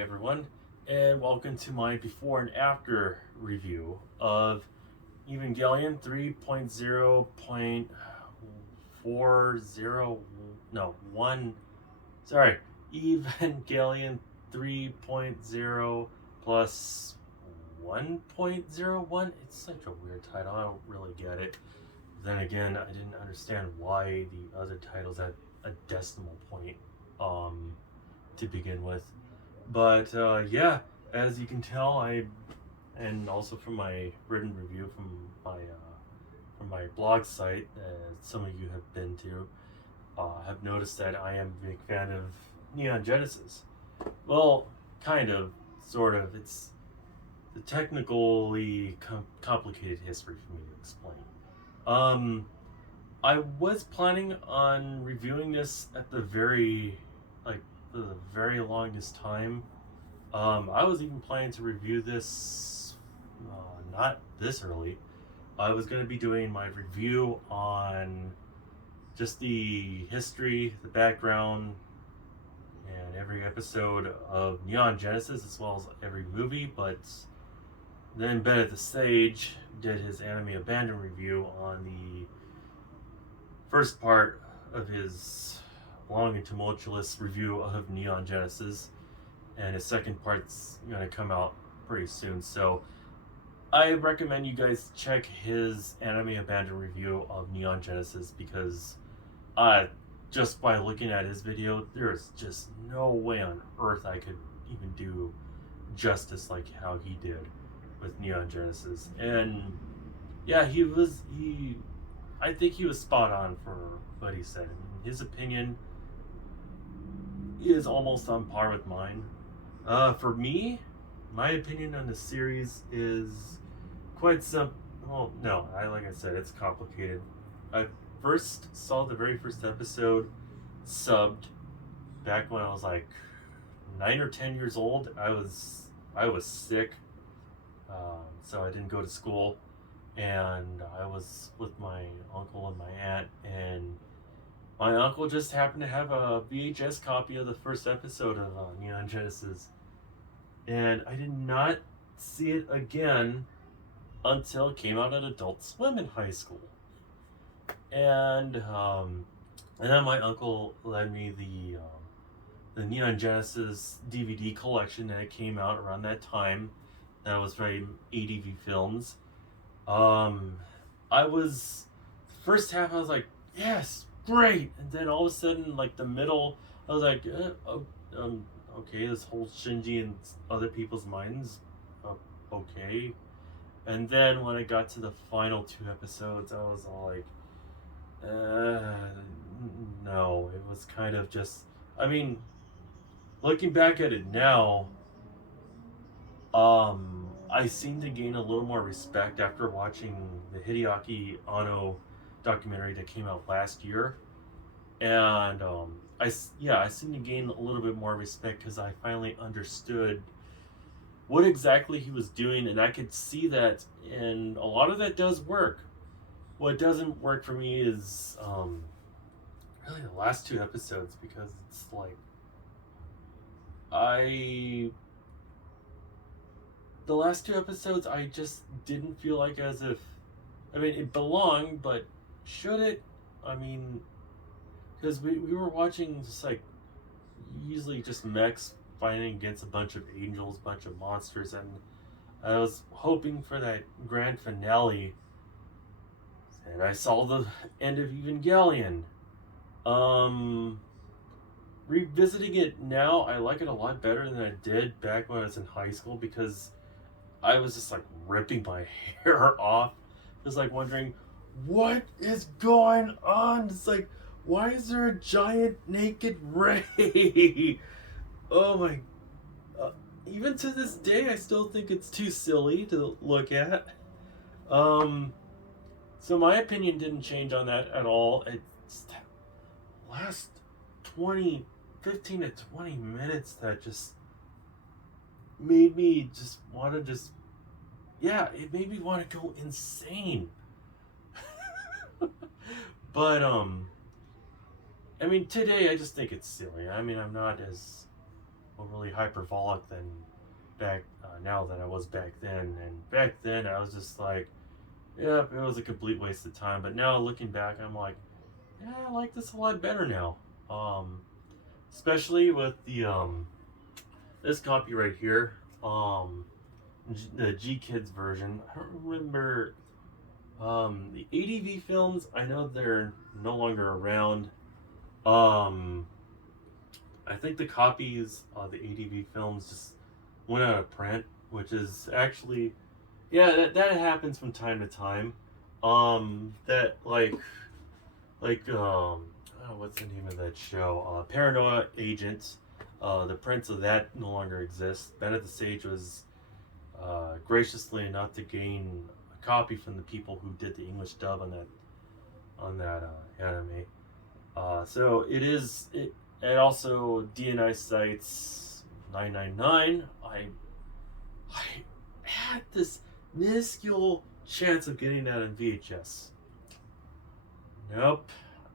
everyone, and welcome to my before and after review of Evangelion 3.0.40 no 1 sorry Evangelion 3.0 plus 1.01. It's such a weird title. I don't really get it. Then again, I didn't understand why the other titles had a decimal point um to begin with. But yeah, as you can tell, and also from my written review from my blog site, some of you have been to, have noticed that I am a big fan of Neon Genesis. Well, kind of, sort of. It's the technically complicated history for me to explain. Um, I was planning on reviewing this at like, the very longest time. I was even planning to review this not this early. I was going to be doing my review on just the history, the background, and every episode of Neon Genesis, as well as every movie. But then Ben at the Stage did his anime abandon review on the first part of his long and tumultuous review of Neon Genesis, and his second part's gonna come out pretty soon. So I recommend you guys check his anime abandon review of Neon Genesis because uh just by looking at his video, there's just no way on earth I could even do justice like how he did with Neon Genesis. And yeah, he I think he was spot on for what he said. I mean, his opinion is almost on par with mine. For me, my opinion on the series is quite simple. Well, no, like I said, it's complicated. I first saw the very first episode subbed back when I was like 9 or 10 years old. I was sick, so I didn't go to school, and I was with my uncle and my aunt, and my uncle just happened to have a VHS copy of the first episode of Neon Genesis, and I did not see it again until it came out at Adult Swim in high school. And then my uncle lent me the Neon Genesis DVD collection that came out around that time. That was from ADV Films. Um, I was first half. I was like, yes, great, and then all of a sudden, like the middle, I was like, okay, this whole Shinji and other people's minds, uh, okay. And then when I got to the final two episodes, I was all like, uh, no. It was kind of just. I mean, looking back at it now, I seem to gain a little more respect after watching the Hideaki Anno documentary that came out last year, and I seem to gain a little bit more respect because I finally understood what exactly he was doing, and I could see that, and a lot of that does work. What doesn't work for me is really the last two episodes because it's like I the last two episodes I just didn't feel like as if I mean it belonged, but should it? I mean, because we were watching just like usually just mechs fighting against a bunch of angels, bunch of monsters, and I was hoping for that grand finale, and I saw the end of Evangelion. Um, Revisiting it now, I like it a lot better than I did back when I was in high school because I was just like ripping my hair off, just like wondering what is going on. It's like, why is there a giant naked Ray? Oh my! Uh, Even to this day, I still think it's too silly to look at. Um, so my opinion didn't change on that at all. It's that last 20, 15 to 20 minutes that just made me just want to just yeah, it made me want to go insane. But I mean today I just think it's silly. I mean I'm not as overly hyperbolic than back now than I was back then. And back then, I was just like, yeah, it was a complete waste of time. But now looking back, I'm like, yeah, I like this a lot better now. Um, Especially with the this copy right here. The G Kids version. I don't remember the ADV films. I know they're no longer around. Um, I think the copies of the ADV films just went out of print, which is actually, yeah, that happens from time to time. That what's the name of that show? Paranoia Agent. The prints of that no longer exists. Bennett the Sage was graciously enough to gain a copy from the people who did the English dub on that anime. So it is it. And also DNI Sites 999. I had this minuscule chance of getting that in VHS. Nope,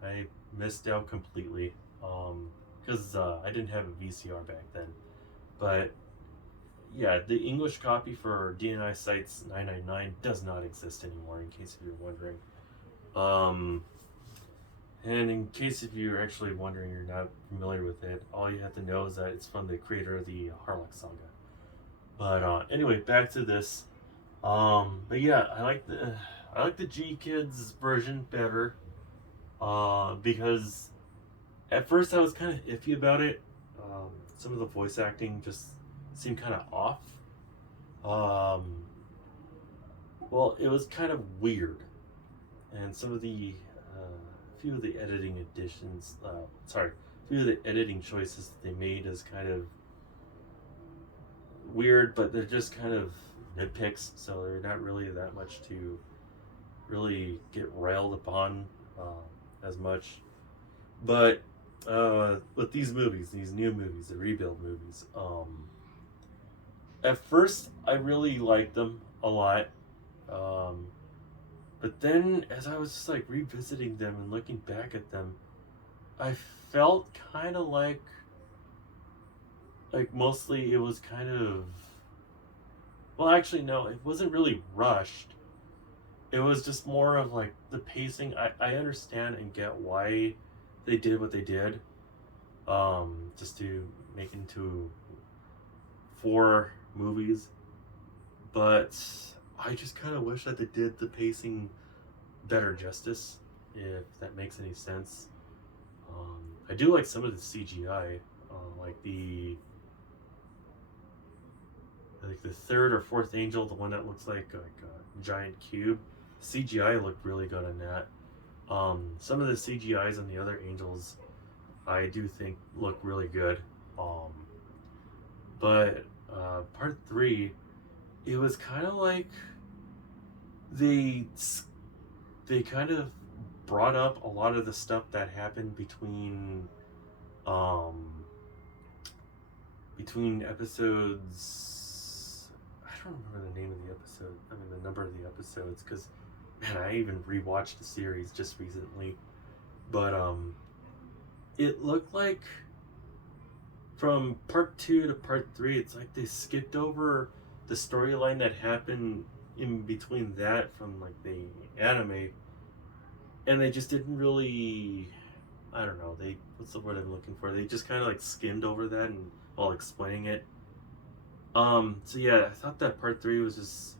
I missed out completely. Because I didn't have a VCR back then. But yeah, the English copy for DNI Sites 999 does not exist anymore. In case if you're wondering. Um, And in case if you're actually wondering, you're not familiar with it, all you have to know is that it's from the creator of the Harlock Saga. But anyway, back to this. But yeah, I like the G Kids version better. Because at first I was kind of iffy about it. Some of the voice acting just seemed kind of off. Um, well, it was kind of weird, and some of the few of the editing additions, few of the editing choices that they made is kind of weird, but they're just kind of nitpicks, so they're not really that much to really get railed upon as much. But with these movies, these new movies, the rebuild movies, at first I really liked them a lot. Um, but then as I was just like revisiting them and looking back at them, I felt kind of like mostly it was kind of, well, actually no, it wasn't really rushed. It was just more of like the pacing. I understand and get why they did what they did, just to make into 4 movies, but I just kind of wish that they did the pacing better justice, if that makes any sense. I do like some of the CGI, like the third or fourth angel, the one that looks like a giant cube. CGI looked really good on that. Some of the CGIs on the other angels, I do think look really good. Um, but part 3, it was kind of like they they kind of brought up a lot of the stuff that happened um between episodes. I don't remember the name of the episode. I mean the number of the episodes, because man, I even rewatched the series just recently. But it looked like from part 2 to part 3, it's like they skipped over the storyline that happened in between that from like the anime, and they just didn't really, I don't know, they, what's the word I'm looking for, they just kind of like skimmed over that and while explaining it. So yeah, I thought that part 3 was just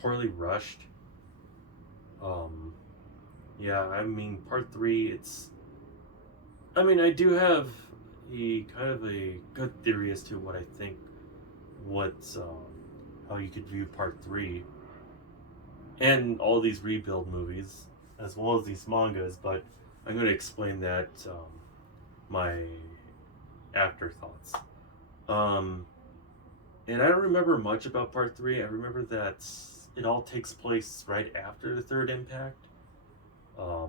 poorly rushed. um yeah, I mean part 3, it's, I mean, I do have a kind of a good theory as to what I think, what's how you could view part 3 and all these rebuild movies as well as these mangas, but I'm going to explain that, my afterthoughts. Um, and I don't remember much about part 3. I remember that it all takes place right after the third impact, of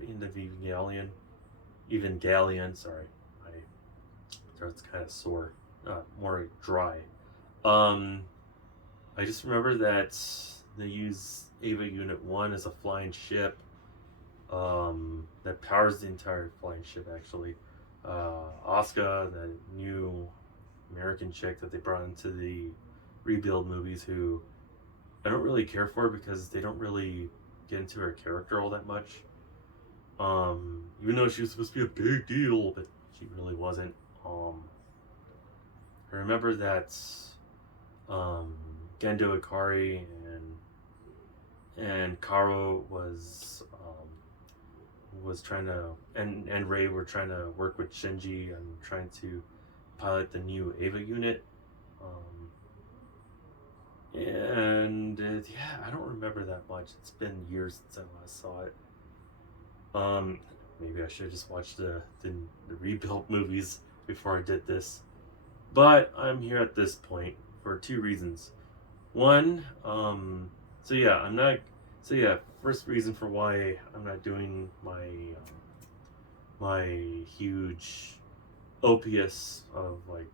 End of Evangelion. Sorry, my throat's kind of sore, more dry. Um, I just remember that they use Ava Unit 1 as a flying ship, that powers the entire flying ship, actually. Asuka, the new American chick that they brought into the rebuild movies, who I don't really care for because they don't really get into her character all that much. Even though she was supposed to be a big deal, but she really wasn't. I remember that um, Gendo Ikari and Karo was trying to, and Ray were trying to work with Shinji and trying to pilot the new Ava unit. And yeah, I don't remember that much. It's been years since I last saw it. Maybe I should have just watched the rebuilt movies before I did this. But I'm here at this point for two reasons. One, so yeah, I'm not. So yeah, first reason for why I'm not doing my huge OPS of like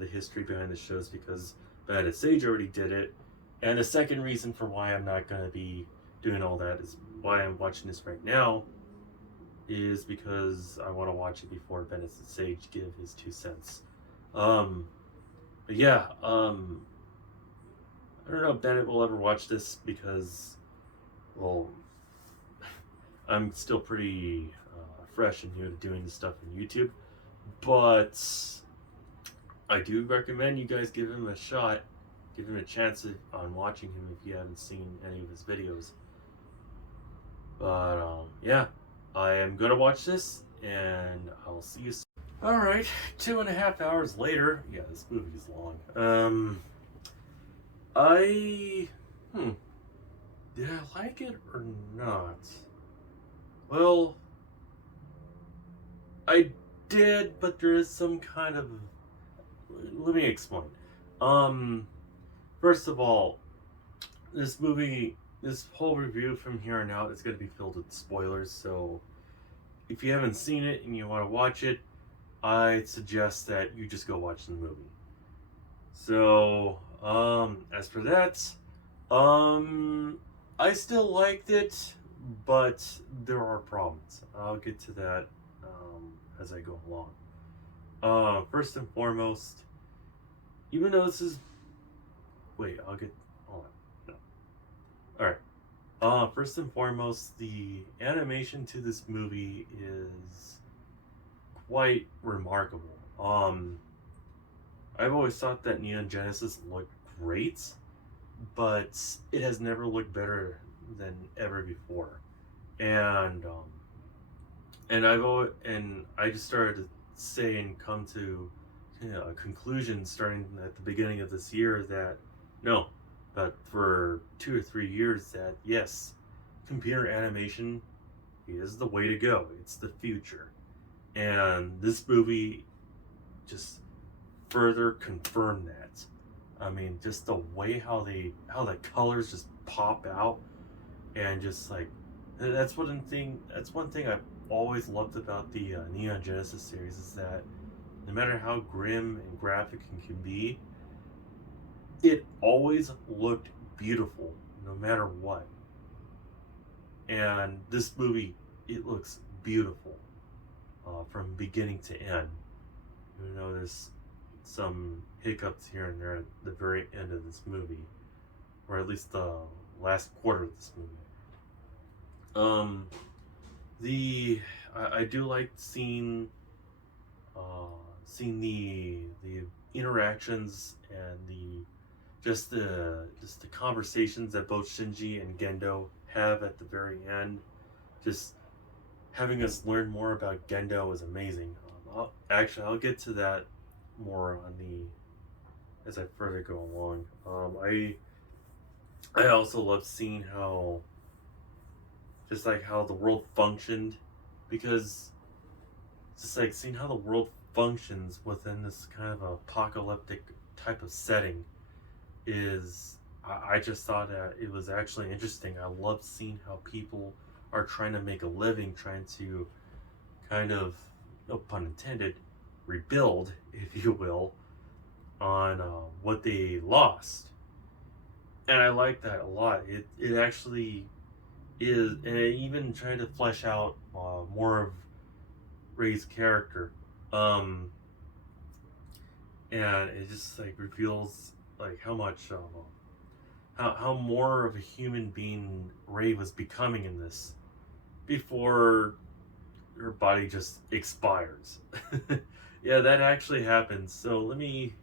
the history behind the shows, because Bad Sage already did it, and the second reason for why I'm not gonna be doing all that is why I'm watching this right now is because I want to watch it before Bennett Sage give his 2 cents. But yeah, I don't know if Bennett will ever watch this because, well, I'm still pretty fresh and new to doing this stuff on YouTube. But I do recommend you guys give him a shot, give him a chance on watching him if you haven't seen any of his videos. But yeah, I am gonna watch this, and I'll see you soon. Alright, 2.5 hours later. Yeah, this movie is long. I did I like it or not? Well, I did, but there is some kind of, let me explain. First of all, this whole review from here on out is going to be filled with spoilers, so if you haven't seen it and you want to watch it, I suggest that you just go watch the movie. So, as for that, I still liked it, but there are problems. I'll get to that as I go along. First and foremost, even though this is, hold on, no. Alright. First and foremost, the animation to this movie is quite remarkable. I've always thought that Neon Genesis looked great, but it has never looked better than ever before. And I just started to say and come to a conclusion starting at the beginning of this year that no, but for 2 or 3 years that yes, computer animation is the way to go. It's the future. And this movie just further confirmed that. I mean, just the way how the colors just pop out, and just like that's one thing I've always loved about the Neon Genesis series is that no matter how grim and graphic it can be, it always looked beautiful no matter what. And this movie, it looks beautiful from beginning to end. You know, there's some hiccups here and there at the very end of this movie, or at least the last quarter of this movie. I do like seeing the interactions and the conversations that both Shinji and Gendo have at the very end. Just having us learn more about Gendo is amazing. I'll get to that more as I further go along. I also love seeing how the world functioned, because just like seeing how the world functions within this kind of apocalyptic type of setting is, I just thought that it was actually interesting. I love seeing how people are trying to make a living, trying to kind of, no pun intended, rebuild, if you will, on what they lost. And I like that a lot. It actually is, and it even tried to flesh out more of Ray's character. and it just like reveals like how much how more of a human being Ray was becoming in this before her body just expires. Yeah, that actually happens. So let me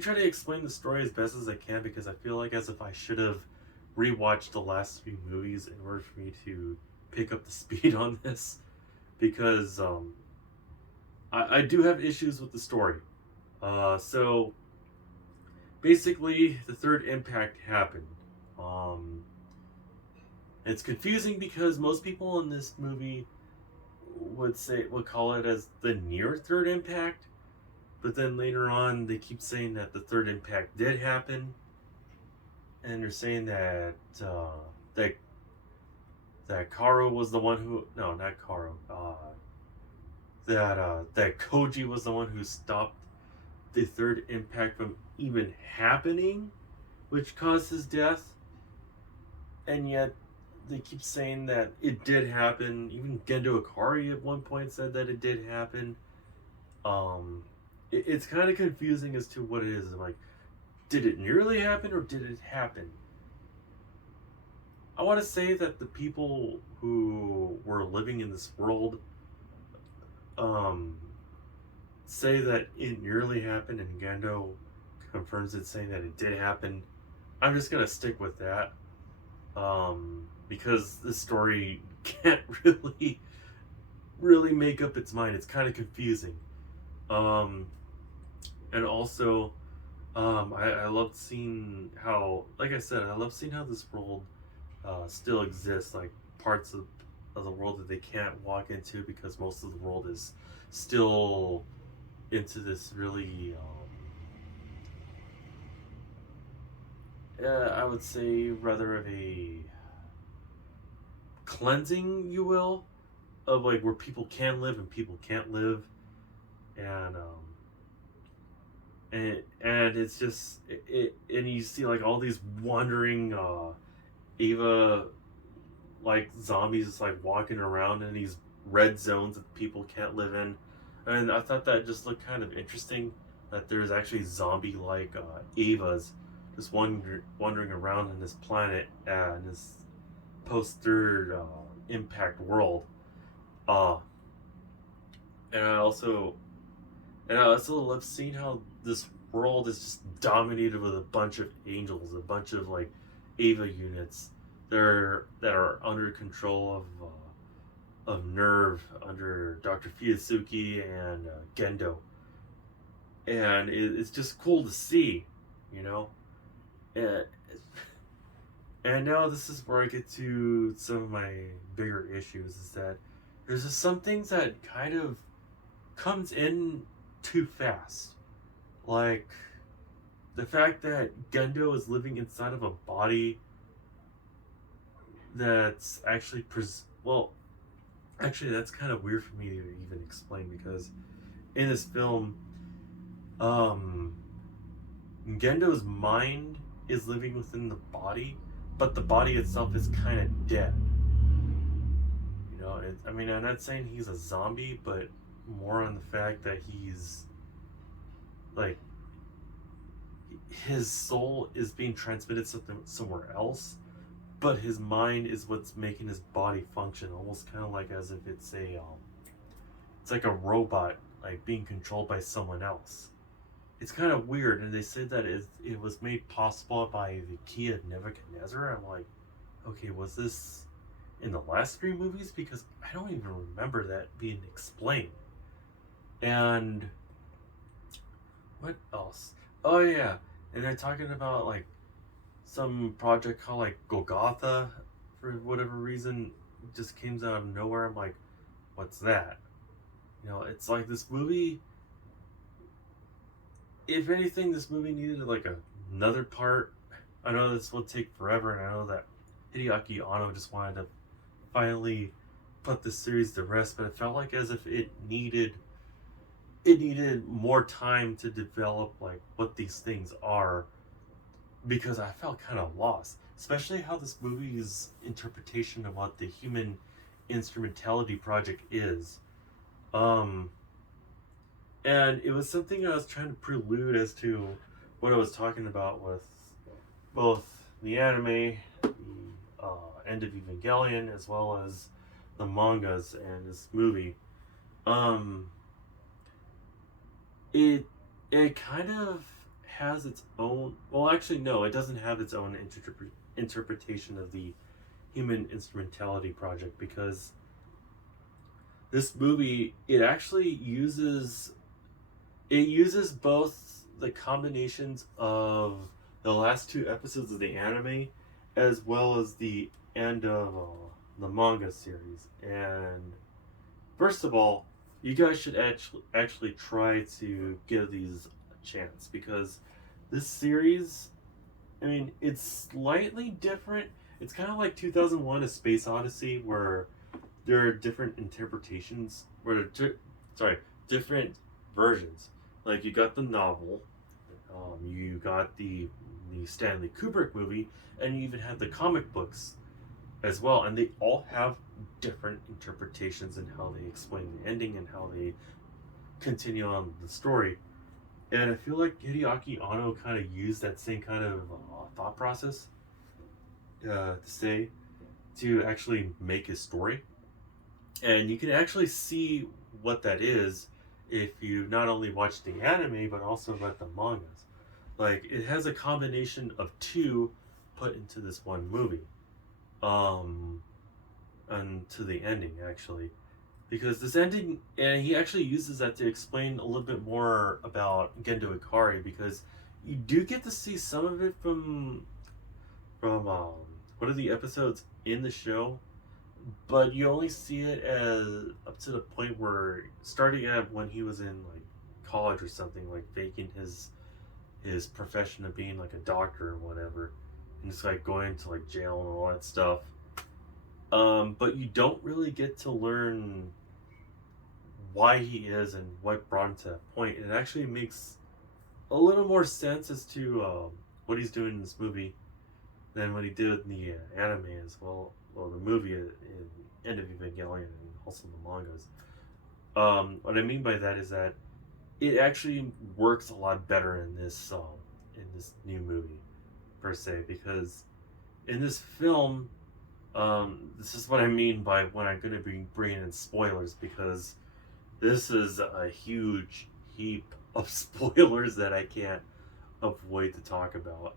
try to explain the story as best as I can, because I feel like as if I should have rewatched the last few movies in order for me to pick up the speed on this, because I do have issues with the story. So basically, the third impact happened. Um, it's confusing because most people in this movie would call it as the near third impact, but then later on they keep saying that the third impact did happen, and they're saying that that that Karo was the one who, no, not Karo, that Koji was the one who stopped the third impact from even happening, which caused his death. And yet they keep saying that it did happen. Even Gendo Ikari at one point said that it did happen. Um, it's kind of confusing as to what it is. Like, did it nearly happen or did it happen? I want to say that the people who were living in this world um, say that it nearly happened, and Gendo confirms it, saying that it did happen. I'm just gonna stick with that, because the story can't really make up its mind. It's kind of confusing, um, and also I loved seeing how, like I said, I love seeing how this world still exists, like parts of the world that they can't walk into because most of the world is still into this really I would say rather of a cleansing, you will, of like where people can live and people can't live, and and it's just and you see like all these wandering Ava like zombies like walking around in these red zones that people can't live in, and I thought that just looked kind of interesting. That there's actually zombie like Avas just wandering around in this planet, in this post third impact world. Uh, and I also love seeing how this world is just dominated with a bunch of angels, a bunch of like Ava units that are under control of Nerve, under Dr. Fuyasuki and Gendo, and it's just cool to see, you know. And, and now this is where I get to some of my bigger issues. Is that there's just some things that kind of comes in too fast, like the fact that Gendo is living inside of a body that's actually well, actually that's kind of weird for me to even explain, because in this film, um, Gendo's mind is living within the body, but the body itself is kind of dead. You know, I mean, I'm not saying he's a zombie, but more on the fact that he's like his soul is being transmitted somewhere else, but his mind is what's making his body function. Almost kind of like as if it's like a robot, like being controlled by someone else. It's kind of weird, and they said that it was made possible by the key of Nebuchadnezzar. I'm like, okay, was this in the last three movies? Because I don't even remember that being explained. And what else? Oh yeah, and they're talking about like some project called like Golgotha, for whatever reason, just came out of nowhere. I'm like, what's that? You know, it's like this movie. If anything, this movie needed like another part. I know this will take forever, and I know that Hideaki Anno just wanted to finally put this series to rest, but it felt like as if it needed more time to develop like what these things are, because I felt kind of lost, especially how this movie's interpretation of what the human instrumentality project is. Um, And it was something I was trying to prelude as to what I was talking about with both the anime, the end of Evangelion, as well as the mangas and this movie. Um, it it kind of has its own. Well, actually, no, it doesn't have its own interpretation of the human instrumentality project, because this movie, it uses both the combinations of the last two episodes of the anime as well as the end of the manga series. And first of all, you guys should actually try to give these a chance, because this series, I mean, it's slightly different. It's kind of like 2001: A Space Odyssey, where there are different interpretations, sorry, different versions. Like, you got the novel, you got the Stanley Kubrick movie, and you even have the comic books as well, and they all have different interpretations in how they explain the ending and how they continue on the story. And I feel like Hideaki Anno kind of used that same kind of thought process to actually make his story. And you can actually see what that is if you not only watch the anime but also read the mangas. Like, it has a combination of two put into this one movie. Um, and to the ending, actually, because this ending, and he actually uses that to explain a little bit more about Gendo Ikari, because you do get to see some of it from one of the episodes in the show, but you only see it as up to the point where, starting at when he was in like college or something, like faking his profession of being like a doctor or whatever, and just like going to like jail and all that stuff. But you don't really get to learn why he is and what brought him to that point. It actually makes a little more sense as to what he's doing in this movie than what he did in the anime as well. Well, the movie in End of Evangelion and also the mangas. What I mean by that is that it actually works a lot better in this new movie per se, because in this film, this is what I mean by when I'm going to be bringing in spoilers, because this is a huge heap of spoilers that I can't avoid to talk about.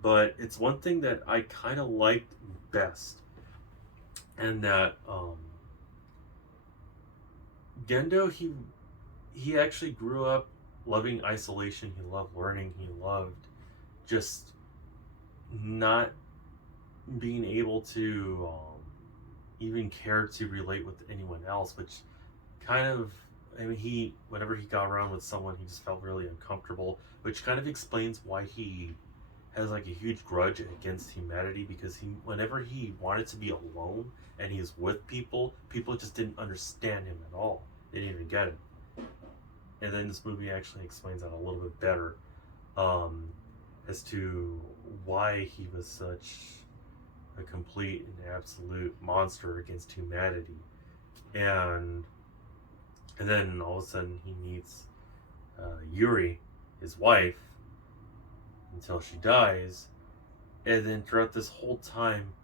But it's one thing that I kind of liked best, and that Gendo, he actually grew up loving isolation. He loved learning. He loved just not being able to even care to relate with anyone else, which kind of, I mean, whenever he got around with someone, he just felt really uncomfortable, which kind of explains why he has like a huge grudge against humanity, because whenever he wanted to be alone and he was with people, people just didn't understand him at all. They didn't even get him. And then this movie actually explains that a little bit better, um, as to why he was such a complete and absolute monster against humanity. And then all of a sudden he meets Yuri, his wife, until she dies. And then throughout this whole time,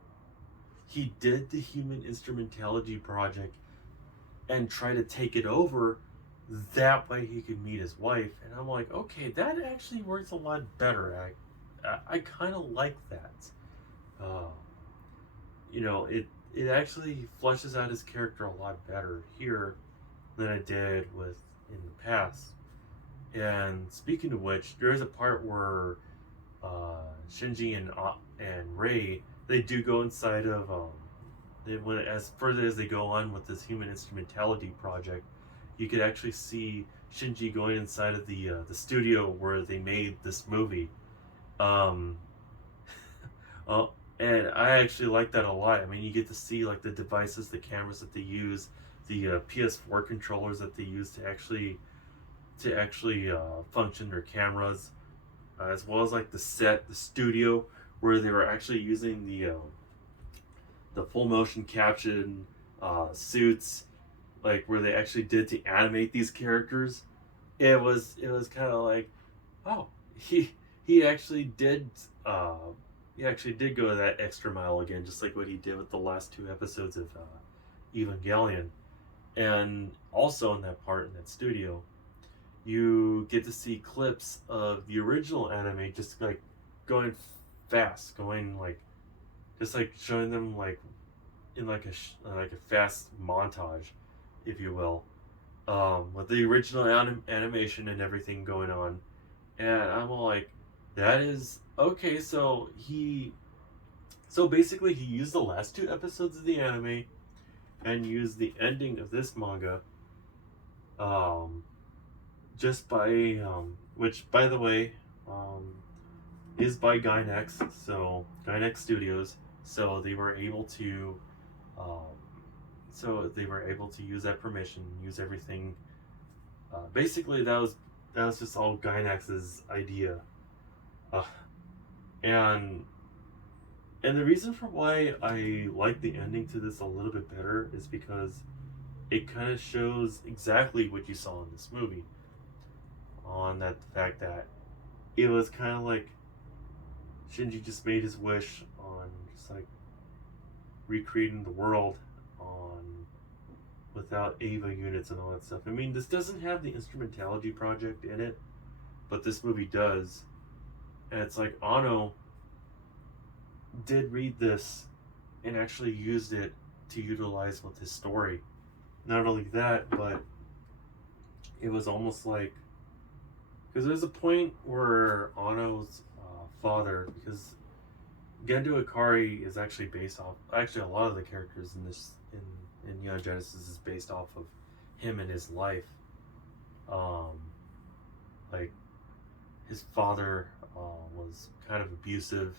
he did the Human Instrumentality Project and tried to take it over. That way he could meet his wife. And I'm like, okay, that actually works a lot better. I kind of like that. Uh, it actually fleshes out his character a lot better here than it did with in the past. And speaking of which, there is a part where Shinji and Rei, they do go inside of as further as they go on with this human instrumentality project, you could actually see Shinji going inside of the studio where they made this movie. Um, uh, and I actually like that a lot. I mean, you get to see like the devices, the cameras that they use, the PS4 controllers that they use to actually function their cameras, as well as like the studio where they were actually using the full motion caption suits, like where they actually did to animate these characters. it was kind of like, oh, he actually did uh he actually did go that extra mile again, just like what he did with the last two episodes of Evangelion. And also in that part in that studio, you get to see clips of the original anime, just like going fast, going like just like showing them like in like a fast montage, if you will, with the original animation and everything going on. And I'm all like, that is okay. So basically, he used the last two episodes of the anime and used the ending of this manga, um, just by which, by the way, um, is by Gainax. So Gainax Studios. So they were able to, um, use that permission, use everything. Basically, that was just all Gainax's idea. Uh, and And the reason for why I like the ending to this a little bit better is because it kind of shows exactly what you saw in this movie. On that the fact that it was kind of like Shinji just made his wish on just like recreating the world on without Ava units and all that stuff. I mean, this doesn't have the instrumentality project in it, but this movie does. And it's like Ano did read this and actually used it to utilize with his story. Not only that, but it was almost like, because there's a point where Ano's father, because Gendo Ikari is actually based off, actually a lot of the characters in this in Neon Genesis is based off of him and his life. Um, like his father was kind of abusive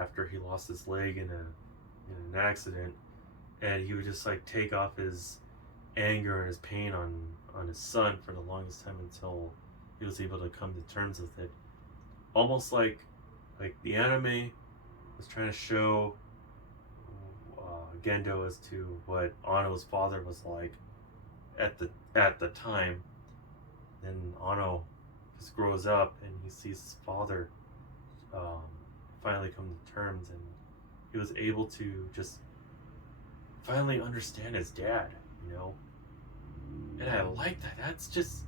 after he lost his leg in an accident, and he would just like take off his anger and his pain on his son for the longest time until he was able to come to terms with it. Almost like the anime was trying to show Gendo as to what Ano's father was like at the time. Then Ano just grows up and he sees his father um, finally come to terms, and he was able to just finally understand his dad, you know. And I like that. That's just,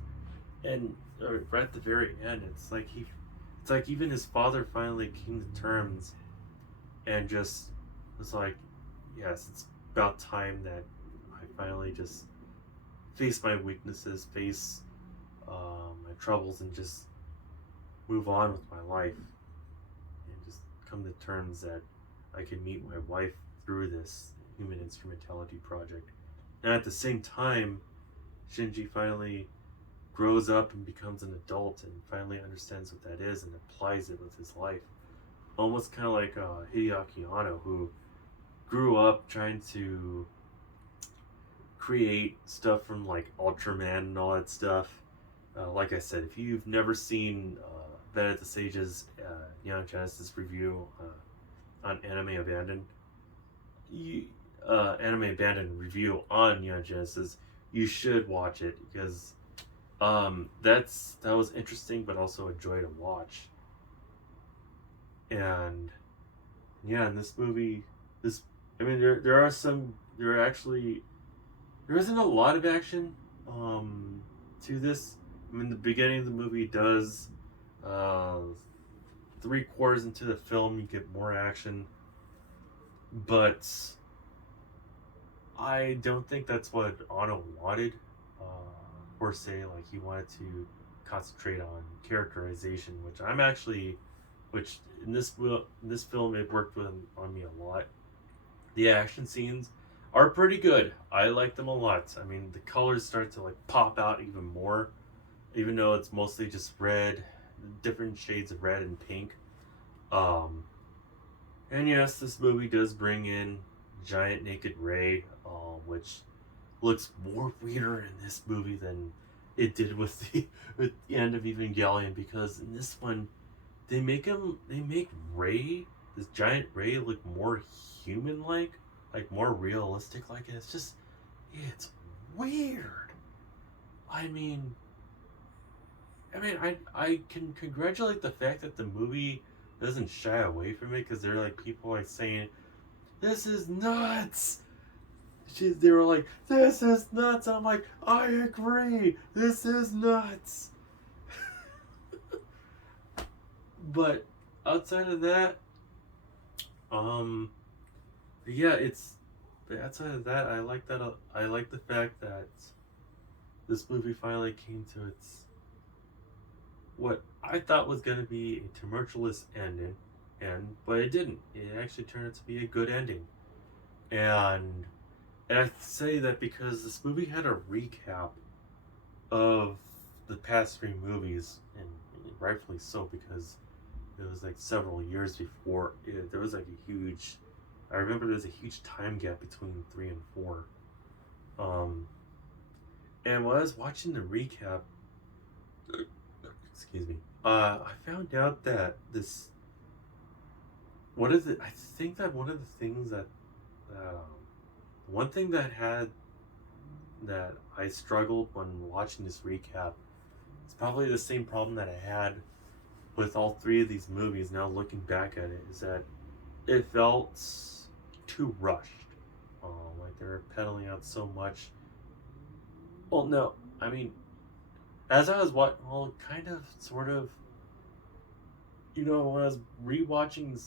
and right at the very end, it's like even his father finally came to terms and just was like, yes, it's about time that I finally just face my weaknesses, face my troubles, and just move on with my life and just come to terms that I can meet my wife through this human instrumentality project. And at the same time, Shinji finally grows up and becomes an adult and finally understands what that is and applies it with his life. Almost kind of like Hideaki Anno, who grew up trying to create stuff from like Ultraman and all that stuff. Like I said, if you've never seen Venet the Sage's Neon Genesis review on Anime Abandoned, Anime Abandoned review on Neon Genesis, you should watch it because that was interesting, but also a joy to watch. And yeah, in this movie, this I mean, there isn't a lot of action to this. I mean, the beginning of the movie does. Uh, 3/4 into the film, you get more action, but I don't think that's what Anno wanted. Per se, like he wanted to concentrate on characterization, which in this film it worked on me a lot. The action scenes are pretty good. I like them a lot. I mean, the colors start to like pop out even more, even though it's mostly just red, different shades of red and pink. Um, and yes, this movie does bring in giant naked Ray, which looks more weirder in this movie than it did with the end of Evangelion, because in this one they make Ray, this giant Ray, look more human like more realistic like, and it's just, it's weird. I mean, I mean, I can congratulate the fact that the movie doesn't shy away from it, because there are like people like saying, "This is nuts." They were like, "This is nuts." I'm like, I agree. This is nuts. But outside of that, um, yeah, it's outside of that, I like that. I like the fact that this movie finally came to its what I thought was going to be a tumultuous but it didn't. It actually turned out to be a good ending, and I say that because this movie had a recap of the past three movies, and rightfully so, because it was like several years before it, there was like a huge. I remember there was a huge time gap between 3 and 4. Um, and when I was watching the recap, excuse me, I found out that this what is it? I think that one of the things that one thing that I struggled when watching this recap, it's probably the same problem that I had with all three of these movies. Now looking back at it, is that it felt too rushed. Like they were pedaling out so much. Well, no, I mean, as I was kind of, sort of, when I was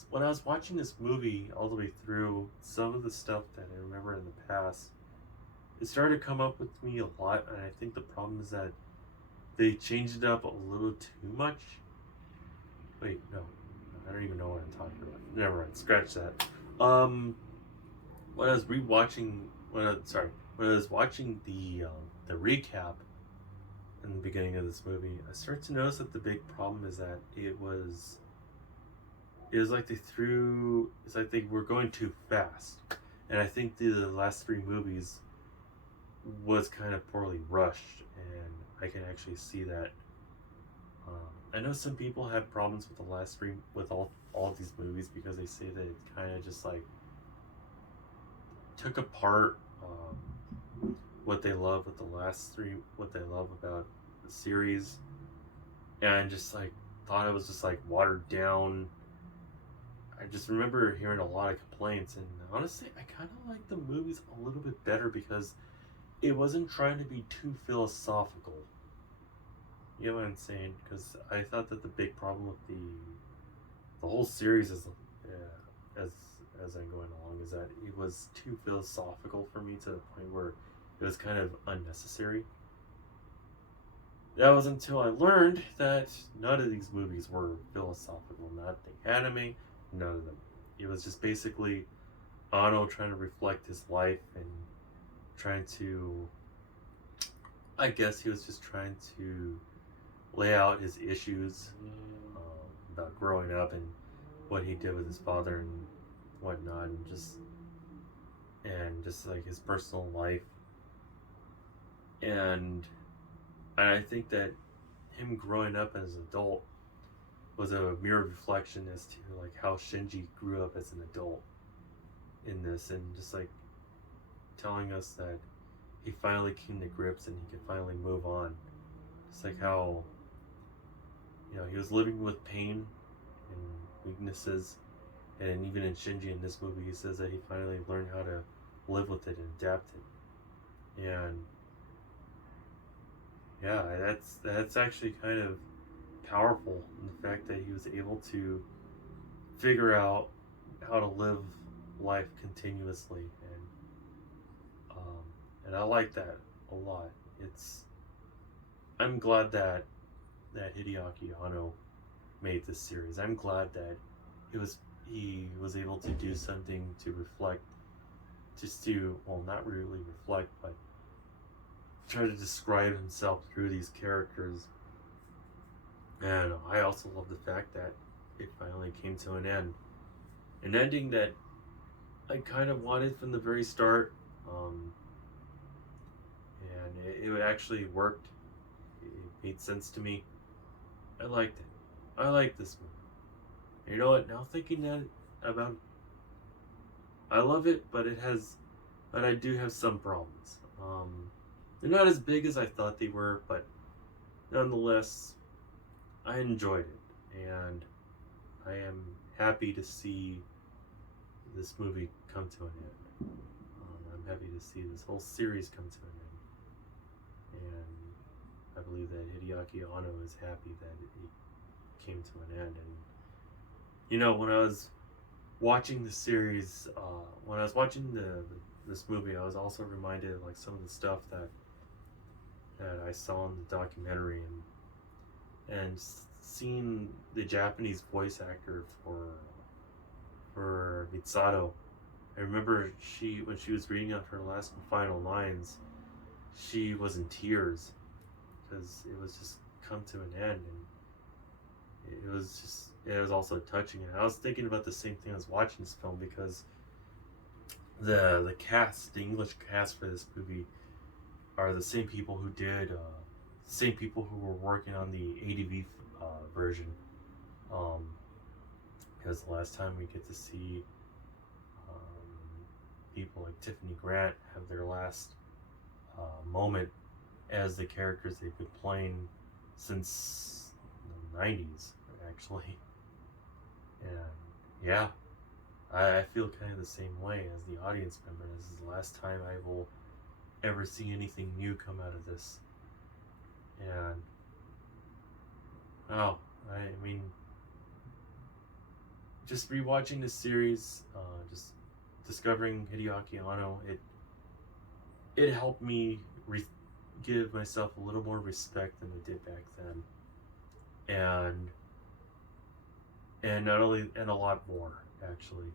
when I was watching this movie all the way through, some of the stuff that I remember in the past, it started to come up with me a lot, and I think the problem is that they changed it up a little too much. Wait, no, I don't even know what I'm talking about. Never mind, scratch that. Um, when I was rewatching, when I was watching the recap in the beginning of this movie, I started to notice that the big problem is that it was like it's like they were going too fast, and I think the last three movies was kind of poorly rushed, and I can actually see that. I know some people have problems with the last three, with all of these movies, because they say that it kind of just like took apart what they love with the last three, what they love about the series, and just like thought it was just like watered down. I just remember hearing a lot of complaints, and honestly, I kind of like the movies a little bit better because it wasn't trying to be too philosophical. You know what I'm saying? Because I thought that the big problem with the whole series is, as I'm going along, is that it was too philosophical for me, to the point where it was kind of unnecessary. That was until I learned that none of these movies were philosophical. Not the anime, none of them. It was just basically Ano trying to reflect his life and trying to. I guess he was just trying to lay out his issues about growing up and what he did with his father and whatnot, and just like his personal life. And I think that him growing up as an adult was a mirror reflection as to like how Shinji grew up as an adult in this, and just like telling us that he finally came to grips and he could finally move on. Just like how he was living with pain and weaknesses, and even in Shinji in this movie, he says that he finally learned how to live with it and adapt it. And yeah, that's actually kind of powerful in the fact that he was able to figure out how to live life continuously, and I like that a lot. It's I'm glad that Hideaki Anno made this series. I'm glad that he was able to do something to reflect, just to, well, not really reflect, but try to describe himself through these characters. And I also love the fact that it finally came to an end. An ending that I kind of wanted from the very start. And it actually worked. It made sense to me. I liked it. I like this movie. And you know what? Now thinking that about, I love it, but I do have some problems. They're not as big as I thought they were, but nonetheless, I enjoyed it, and I am happy to see this movie come to an end. I'm happy to see this whole series come to an end, and I believe that Hideaki Anno is happy that it came to an end. And when I was watching the series, when I was watching this movie, I was also reminded of like some of the stuff that I saw in the documentary, and seeing the Japanese voice actor for Mitsudo. I remember when she was reading out her last and final lines, she was in tears because it was just come to an end, and it was also touching. And I was thinking about the same thing. I was watching this film because the cast, the English cast for this movie, are the same people who did, same people who were working on the ADV version. Um, because the last time we get to see people like Tiffany Grant have their last moment as the characters they've been playing since the 90s, actually. And yeah, I feel kind of the same way as the audience member. This is the last time I will ever see anything new come out of this. And oh, I mean, just rewatching this series, just discovering Hideaki Anno, it helped me give myself a little more respect than I did back then, and not only, and a lot more actually.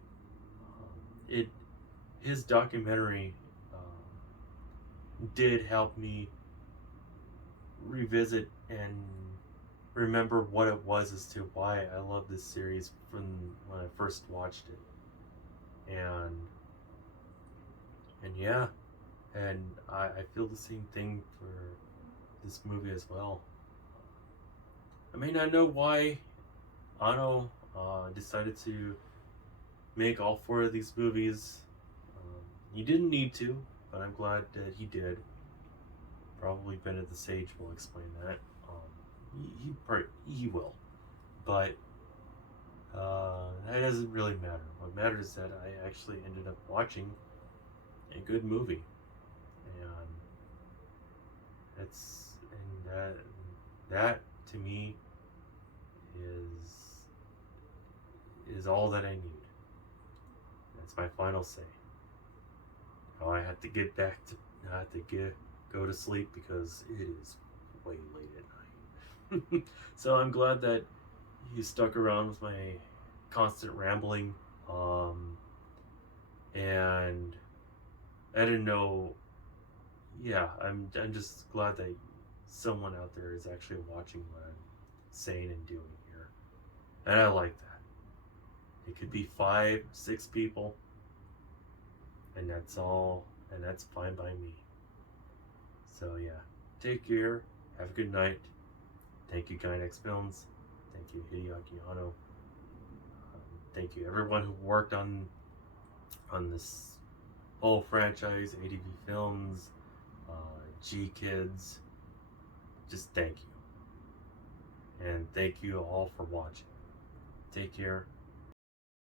It His documentary did help me revisit and remember what it was as to why I love this series from when I first watched it, and yeah, and I feel the same thing for this movie as well. I may not know why Ano decided to make all four of these movies. He didn't need to, but I'm glad that he did. Probably Bennett the Sage will explain that. He will, but that doesn't really matter. What matters is that I actually ended up watching a good movie, and that to me is all that I need. That's my final say. Now I have to get back to I have to go to sleep because it is way late at night. So I'm glad that you stuck around with my constant rambling. And I didn't know. Yeah, I'm just glad that someone out there is actually watching what I'm saying and doing here, and I like that. It could be 5, 6 people, and that's all, and that's fine by me. So yeah, take care. Have a good night. Thank you, Gynex Films. Thank you, Hideaki Anno. Thank you, everyone who worked on this whole franchise, ADV Films, G Kids. Just thank you. And thank you all for watching. Take care.